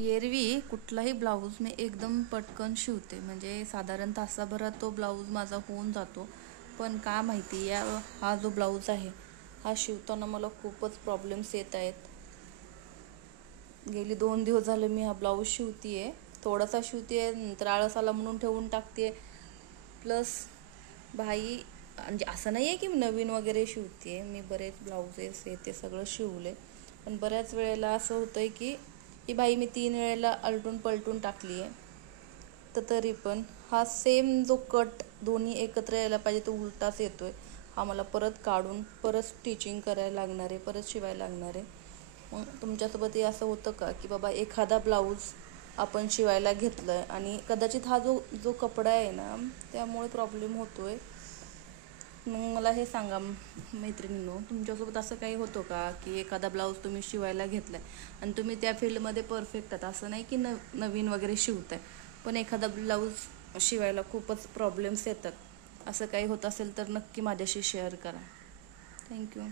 एरवी कुठलाही ब्लाऊज मी एकदम पटकन शिवते, म्हणजे साधारण तासाभरात तो ब्लाऊज माझा होऊन जातो. पण का माहिती हा जो ब्लाऊज आहे हा शिवताना मला खूपच प्रॉब्लेम्स येत आहेत. गेली 2 दिवस झाले मी हा ब्लाऊज शिवतीये. थोडासा शिवतीये, नंतर आळस आला म्हणून ठेवून टाकते. प्लस भाई म्हणजे असं नाही आहे की मी नवीन वगैरे शिवते, मी बरेच ब्लाऊजेस आहे ते सगळं शिवले. पण बऱ्याच वेळेला असं होतंय की ही बाई मी 3 वेळेला आलटून पलटून टाकली आहे, तर तरी पण हा सेम जो कट दोन्ही एकत्र यायला पाहिजे तो उलटाच येतोय. हा मला परत काढून परत स्टिचिंग करायला लागणार आहे, परत शिवायला लागणार आहे. मग तुमच्यासोबतही असं होतं का की बाबा एखादा ब्लाऊज आपण शिवायला घेतलं आहे आणि कदाचित हा जो जो कपडा आहे ना त्यामुळे प्रॉब्लेम होतो आहे. मग मला हे सांगा मैत्रिणींनो, तुमच्यासोबत असं काही होतं का की एखादा ब्लाऊज तुम्ही शिवायला घेतला आहे आणि तुम्ही त्या फील्डमध्ये परफेक्ट आहात, असं नाही की नवीन वगैरे शिवताय, पण एखादा ब्लाऊज शिवायला खूपच प्रॉब्लेम्स येतात, असं काही होत असेल तर नक्की माझ्याशी शेअर करा. थँक्यू.